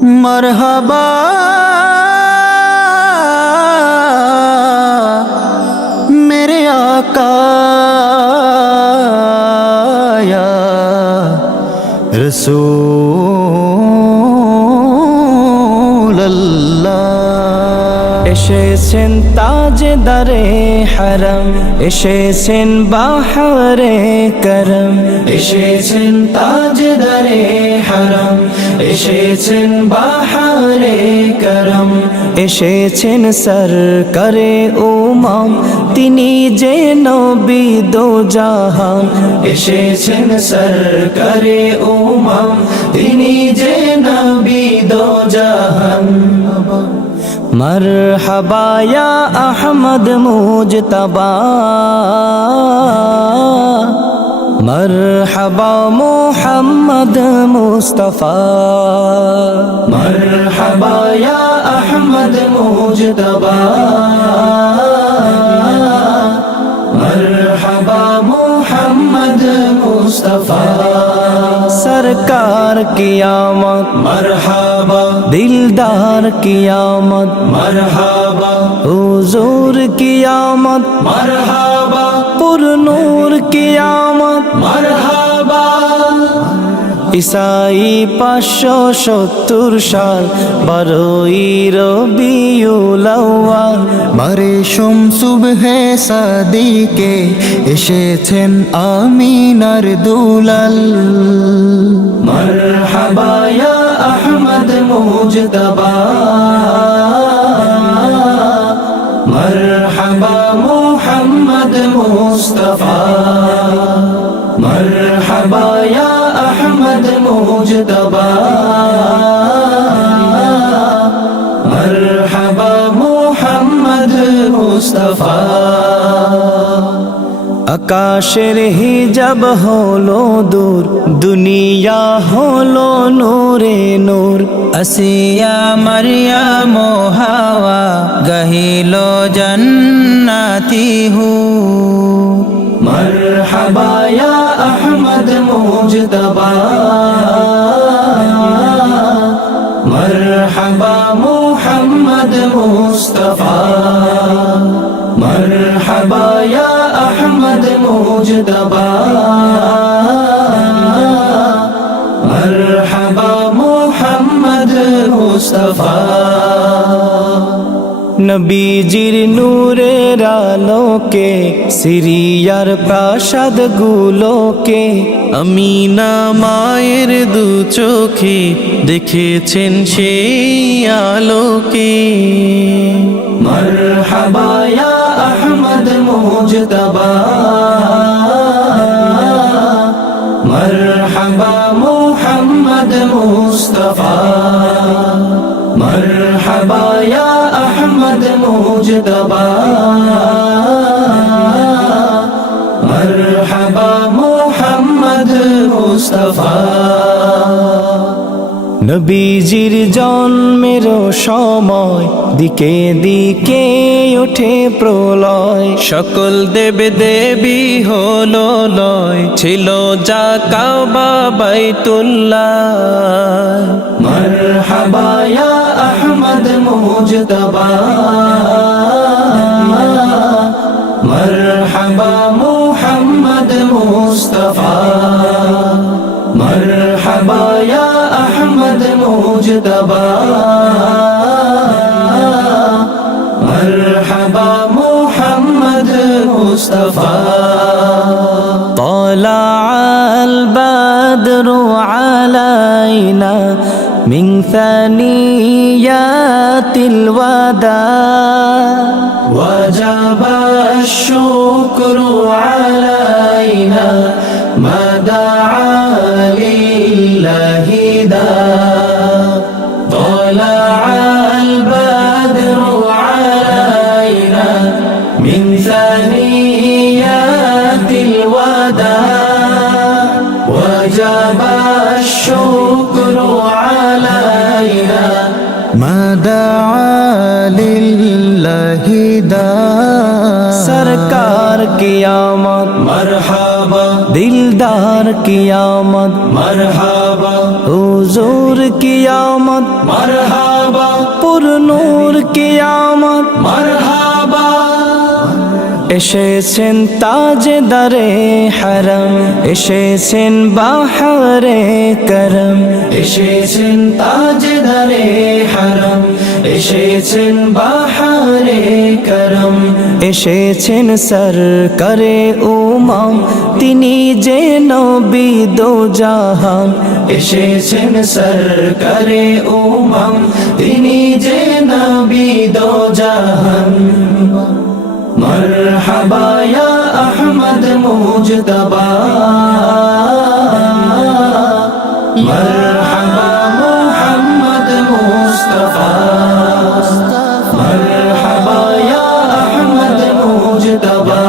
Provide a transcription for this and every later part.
मरहबा मेरे आका या रसूल अल्लाह। এসেছেন তাজদারে হারাম, এসেছেন বাহারে করম, এসেছেন তাজদারে হারাম, এসেছেন বাহারে করম, এসেছেন সরকারে উমাম, তিনি যে নবী দো জাহান, এসেছেন সরকারে উমাম, তিনি যে নবী দো জাহান। मरहबा या अहमद मुजतबा, मरहबा मुहम्मद मुस्तफा, मरहबा या अहमद मुजतबा, मरहबा मुहम्मद मुस्तफा। सरकार की आमद मरहबा, दिलदार की आमद मरहबा, हुजूर की आमद मरहबा, पुरनूर की आमद मरहबा। ईसाई 570 साल 12 রবিউল আউয়াল, মারে সুবহে সাদিকে এসেছেন আমিনার দুলাল। মরহবা ইয়া আহমদ মুজতবা, মরহবা মুহাম্মদ মুস্তাফা, মরহবা ইয়া अहमद मुजतबा, मरहबा मुहम्मद मुस्तफा। আকাশের হিজাব হলো দূর, দুনিয়া হলো নূরে নূর, আসিয়া মারইয়াম হাওয়া গাহিল জান্নাতি হুর। मरहबा या अहमद मुजतबा, मरहबा मुहम्मद मुस्तफा, मरहबा या अहमद मुजतबा, मरहबा मुहम्मद मुस्तफा। নবীজির নূরের আলোকে সিরিয়ার প্রাসাদ গুলোকে আমিনা মায়ের দু চোখে দেখেছেন সেই আলোকে। মরহবা ইয়া আহমদ মুজতবা, মরহবা মুহাম্মদ মুস্তফা, मरहबा या अहमद मुजतबा, मरहबा मुहम्मद मुस्तफा। নবীজির জন্মের সময় দিকে দিকে ওঠে প্রলয়, সকল দেব দেবী হলো লয়, ছিল যা কাবা বাইতুল্লাহ। মরহবা ইয়া আহমদ মুজতবা, মরহবা মুহাম্মদ মুস্তফা, মরহবা ইয়া अहमद मुजतबा, मरहबा मुहम्मद मुस्तफा। طلع البدر علينا من ثنيات الوداع، وجب الشكر علينا ما دعا لله داع. طلع البدر علينا من ثنيات الوداع، وجب الشكر علينا ما دعا لله داع। सरकार की आमद मरहबा, दिलदार की आमद मरहबा, হুজুর কিয়ামত মারহাবা, পুরনূর কিয়ামত মারহাবা। এসেছেন তাজদারে হরম, এসেছেন বাহারে করম, এসেছেন তাজদারে হরম, এসেছেন বাহারে করম। এসেছেন সরকারে উমাম, তিনি যে নবী দো জাহান। এসেছেন সরকারে উমাম, তিনি যে নবী দো জাহান। मरहबा या अहमद मुजतबा, मरहबा मुहम्मद मुस्तफा, मरहबा या अहमद मुजतबा,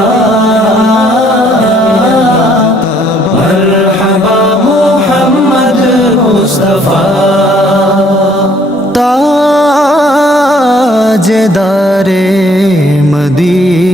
मरहबा मुहम्मद मुस्तफा। ताजदारे मदीना